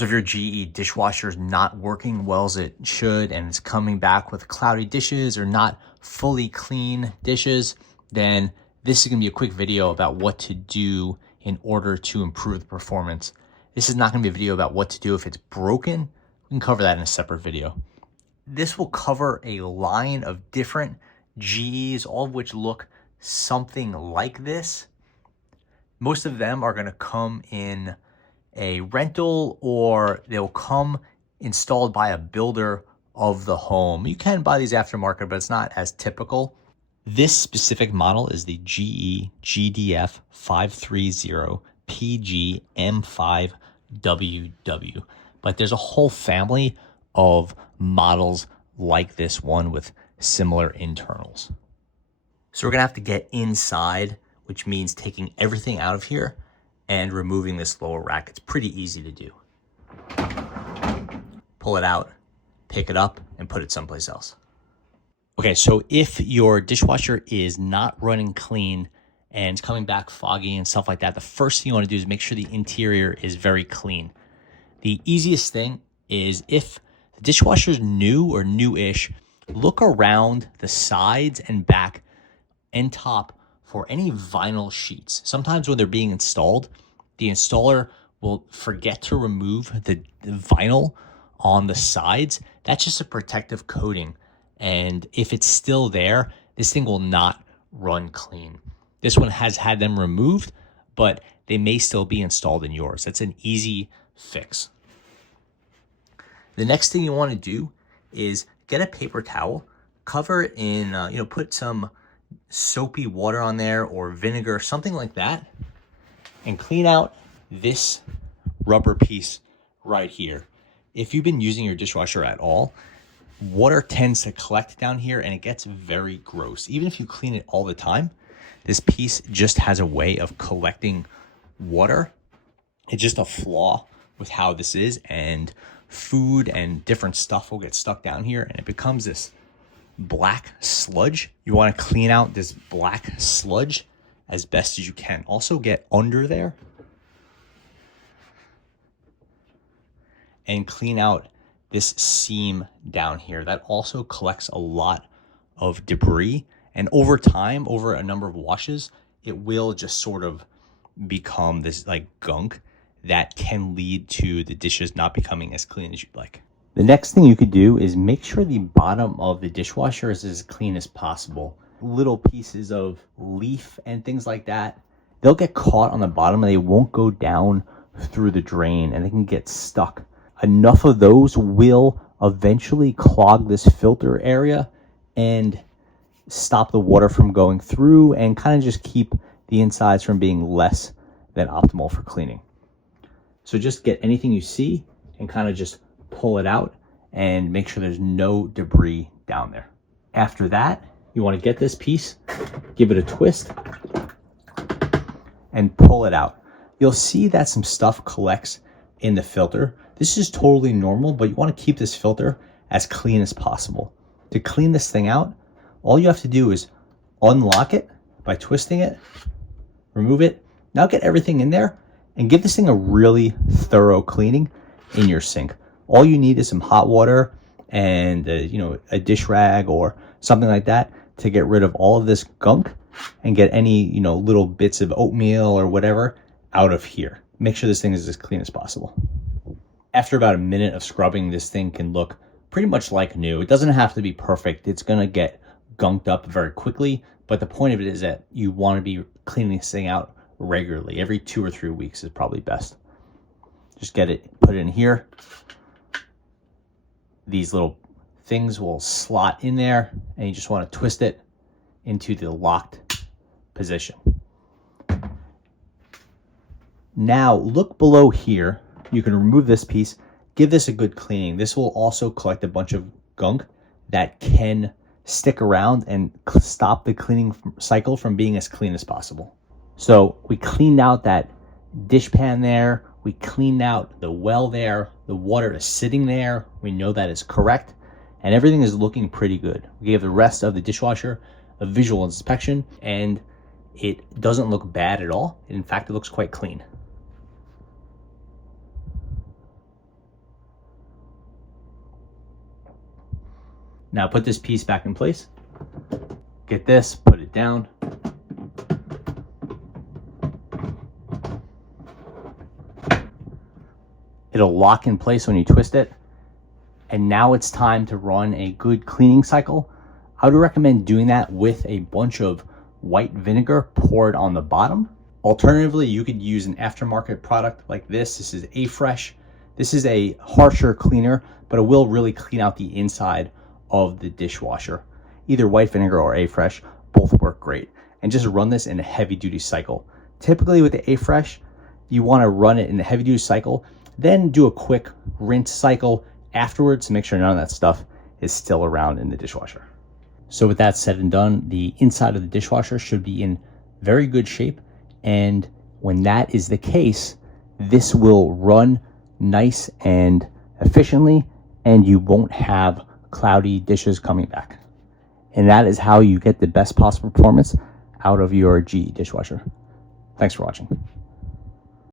So if your GE dishwasher is not working well as it should and it's coming back with cloudy dishes or not fully clean dishes, then this is going to be a quick video about what to do in order to improve the performance. This is not going to be a video about what to do if it's broken. We can cover that in a separate video. This will cover a line of different GEs, all of which look something like this. Most of them are going to come in a rental, or they'll come installed by a builder of the home. You can buy these aftermarket, but it's not as typical. This specific model is the GE GDF530PGMWW, but there's a whole family of models like this one with similar internals. So we're gonna have to get inside, which means taking everything out of here and removing this lower rack. It's pretty easy to do. Pull it out, pick it up, and put it someplace else. Okay, so if your dishwasher is not running clean and it's coming back foggy and stuff like that, the first thing you want to do is make sure the interior is very clean. The easiest thing is, if the dishwasher is new or newish, look around the sides and back and top for any vinyl sheets. Sometimes when they're being installed, the installer will forget to remove the vinyl on the sides. That's just a protective coating. And if it's still there, this thing will not run clean. This one has had them removed, but they may still be installed in yours. That's an easy fix. The next thing you want to do is get a paper towel, cover it in, put some soapy water on there or vinegar, something like that, and clean out this rubber piece right here. If you've been using your dishwasher at all, water tends to collect down here and it gets very gross. Even if you clean it all the time, this piece just has a way of collecting water. It's just a flaw with how this is, and food and different stuff will get stuck down here and it becomes this black sludge. You want to clean out this black sludge as best as you can. Also get under there and clean out this seam down here. That also collects a lot of debris, and over time, over a number of washes, it will just sort of become this like gunk that can lead to the dishes not becoming as clean as you'd like. The next thing you could do is make sure the bottom of the dishwasher is as clean as possible. Little pieces of leaf and things like that, they'll get caught on the bottom and they won't go down through the drain and they can get stuck. Enough of those will eventually clog this filter area and stop the water from going through and kind of just keep the insides from being less than optimal for cleaning. So just get anything you see and kind of just pull it out and make sure there's no debris down there. After that, you want to get this piece, give it a twist, and pull it out. You'll see that some stuff collects in the filter. This is totally normal, but you want to keep this filter as clean as possible. To clean this thing out, all you have to do is unlock it by twisting it, remove it. Now get everything in there and give this thing a really thorough cleaning in your sink. All you need is some hot water and a dish rag or something like that to get rid of all of this gunk and get any little bits of oatmeal or whatever out of here. Make sure this thing is as clean as possible. After about a minute of scrubbing, this thing can look pretty much like new. It doesn't have to be perfect. It's gonna get gunked up very quickly, but the point of it is that you want to be cleaning this thing out regularly. Every 2 or 3 weeks is probably best. Just get it, put it in here. These little things will slot in there and you just want to twist it into the locked position. Now look below here. You can remove this piece, give this a good cleaning. This will also collect a bunch of gunk that can stick around and stop the cleaning cycle from being as clean as possible. So we cleaned out that dish pan there. We cleaned out the well there. The water is sitting there. We know that is correct. And everything is looking pretty good. We gave the rest of the dishwasher a visual inspection and it doesn't look bad at all. In fact, it looks quite clean. Now put this piece back in place. Get this, put it down. It'll lock in place when you twist it. And now it's time to run a good cleaning cycle. I would recommend doing that with a bunch of white vinegar poured on the bottom. Alternatively, you could use an aftermarket product like this. This is A-Fresh. This is a harsher cleaner, but it will really clean out the inside of the dishwasher. Either white vinegar or A-Fresh, both work great. And just run this in a heavy duty cycle. Typically with the A-Fresh, you want to run it in the heavy duty cycle, then do a quick rinse cycle afterwards to make sure none of that stuff is still around in the dishwasher. So with that said and done, the inside of the dishwasher should be in very good shape. And when that is the case, this will run nice and efficiently, and you won't have cloudy dishes coming back. And that is how you get the best possible performance out of your GE dishwasher. Thanks for watching.